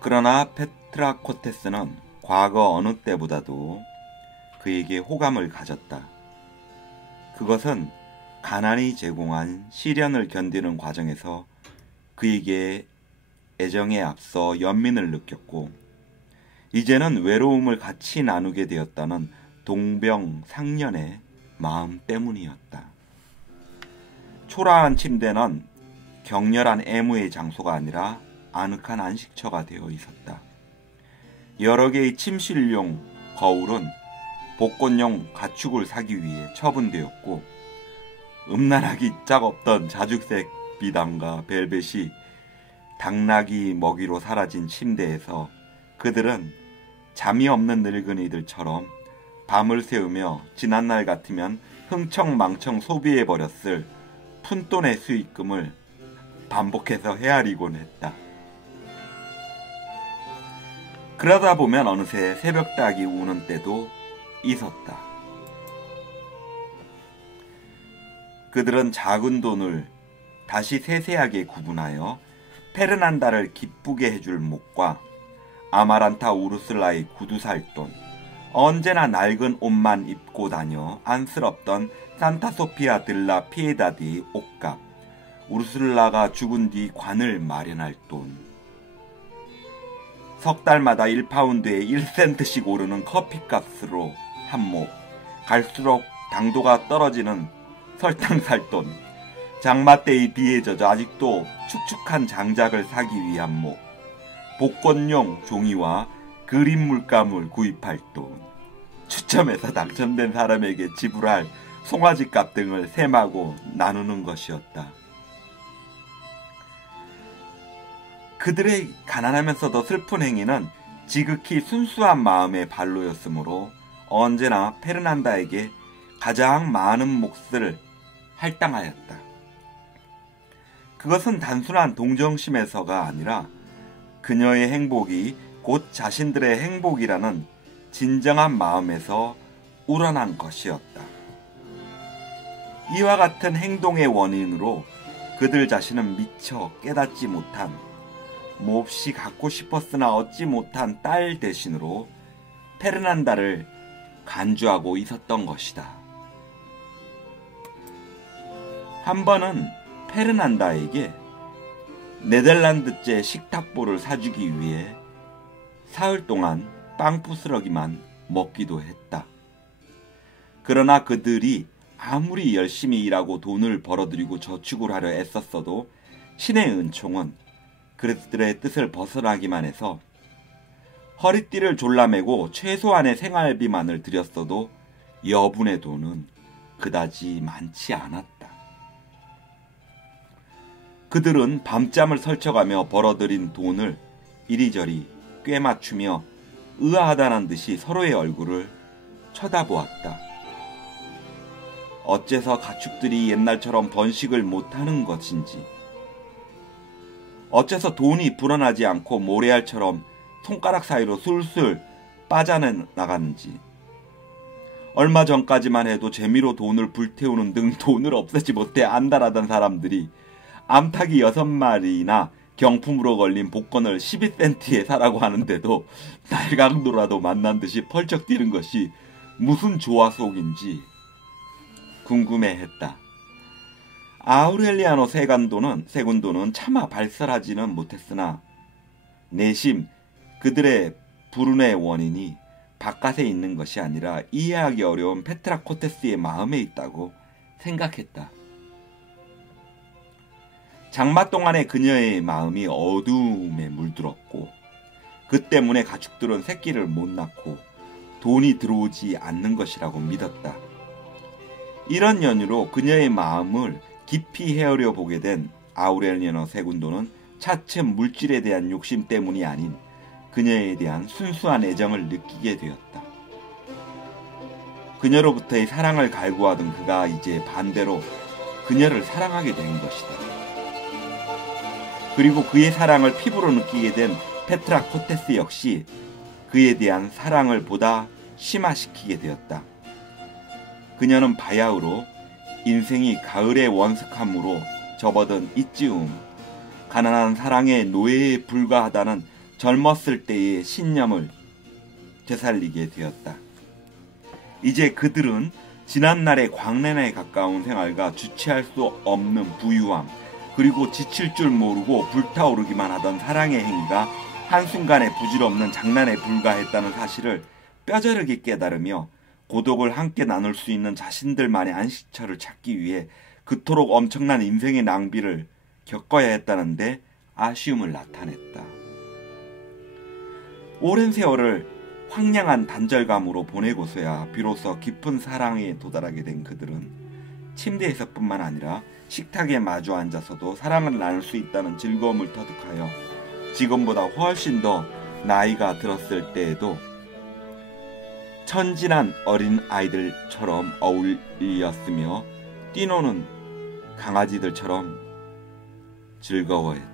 그러나 페트라코테스는 과거 어느 때보다도 그에게 호감을 가졌다. 그것은 가난이 제공한 시련을 견디는 과정에서 그에게 애정에 앞서 연민을 느꼈고 이제는 외로움을 같이 나누게 되었다는 동병상련의 마음 때문이었다. 초라한 침대는 격렬한 애무의 장소가 아니라 아늑한 안식처가 되어 있었다. 여러 개의 침실용 거울은 복권용 가축을 사기 위해 처분되었고 음란하기 짝 없던 자죽색 비단과 벨벳이 당나귀 먹이로 사라진 침대에서 그들은 잠이 없는 늙은이들처럼 밤을 새우며 지난날 같으면 흥청망청 소비해버렸을 푼돈의 수익금을 반복해서 헤아리곤 했다. 그러다 보면 어느새 새벽닭이 우는 때도 있었다. 그들은 작은 돈을 다시 세세하게 구분하여 페르난다를 기쁘게 해줄 목과 아마란타 우르슬라의 구두 살 돈, 언제나 낡은 옷만 입고 다녀 안쓰럽던 산타소피아 들라 피에다디의 옷값, 우르슬라가 죽은 뒤 관을 마련할 돈, 석 달마다 1파운드에 1센트씩 오르는 커피값으로 한몫, 갈수록 당도가 떨어지는 설탕 살 돈, 장마 때의 비에 젖어 아직도 축축한 장작을 사기 위한 목, 복권용 종이와 그림 물감을 구입할 돈, 추첨해서 당첨된 사람에게 지불할 송아지 값 등을 셈하고 나누는 것이었다. 그들의 가난하면서도 슬픈 행위는 지극히 순수한 마음의 발로였으므로 언제나 페르난다에게 가장 많은 몫을 할당하였다. 그것은 단순한 동정심에서가 아니라 그녀의 행복이 곧 자신들의 행복이라는 진정한 마음에서 우러난 것이었다. 이와 같은 행동의 원인으로 그들 자신은 미처 깨닫지 못한, 몹시 갖고 싶었으나 얻지 못한 딸 대신으로 페르난다를 간주하고 있었던 것이다. 한 번은 페르난다에게 네덜란드제 식탁보를 사주기 위해 사흘 동안 빵 부스러기만 먹기도 했다. 그러나 그들이 아무리 열심히 일하고 돈을 벌어들이고 저축을 하려 애썼어도 신의 은총은 그들의 뜻을 벗어나기만 해서 허리띠를 졸라매고 최소한의 생활비만을 들였어도 여분의 돈은 그다지 많지 않았다. 그들은 밤잠을 설쳐가며 벌어들인 돈을 이리저리 꿰맞추며 의아하다는 듯이 서로의 얼굴을 쳐다보았다. 어째서 가축들이 옛날처럼 번식을 못하는 것인지, 어째서 돈이 불어나지 않고 모래알처럼 손가락 사이로 술술 빠져나가는지, 얼마 전까지만 해도 재미로 돈을 불태우는 등 돈을 없애지 못해 안달하던 사람들이 암탉이 6마리나 경품으로 걸린 복권을 12센트에 사라고 하는데도 날강도라도 만난 듯이 펄쩍 뛰는 것이 무슨 조화 속인지 궁금해했다. 아우렐리아노 세군도는 차마 발설하지는 못했으나 내심 그들의 불운의 원인이 바깥에 있는 것이 아니라 이해하기 어려운 페트라코테스의 마음에 있다고 생각했다. 장마 동안의 그녀의 마음이 어두움에 물들었고 그 때문에 가축들은 새끼를 못 낳고 돈이 들어오지 않는 것이라고 믿었다. 이런 연유로 그녀의 마음을 깊이 헤아려 보게 된 아우렐리아노 세군도는 차츰 물질에 대한 욕심 때문이 아닌 그녀에 대한 순수한 애정을 느끼게 되었다. 그녀로부터의 사랑을 갈구하던 그가 이제 반대로 그녀를 사랑하게 된 것이다. 그리고 그의 사랑을 피부로 느끼게 된 페트라코테스 역시 그에 대한 사랑을 보다 심화시키게 되었다. 그녀는 바야흐로 인생이 가을의 원숙함으로 접어든 이쯤 가난한 사랑의 노예에 불과하다는 젊었을 때의 신념을 되살리게 되었다. 이제 그들은 지난날의 광란에 가까운 생활과 주체할 수 없는 부유함, 그리고 지칠 줄 모르고 불타오르기만 하던 사랑의 행위가 한순간의 부질없는 장난에 불과했다는 사실을 뼈저리게 깨달으며 고독을 함께 나눌 수 있는 자신들만의 안식처를 찾기 위해 그토록 엄청난 인생의 낭비를 겪어야 했다는데 아쉬움을 나타냈다. 오랜 세월을 황량한 단절감으로 보내고서야 비로소 깊은 사랑에 도달하게 된 그들은 침대에서뿐만 아니라 식탁에 마주 앉아서도 사랑을 나눌 수 있다는 즐거움을 터득하여 지금보다 훨씬 더 나이가 들었을 때에도 천진한 어린 아이들처럼 어울렸으며 뛰노는 강아지들처럼 즐거워했다.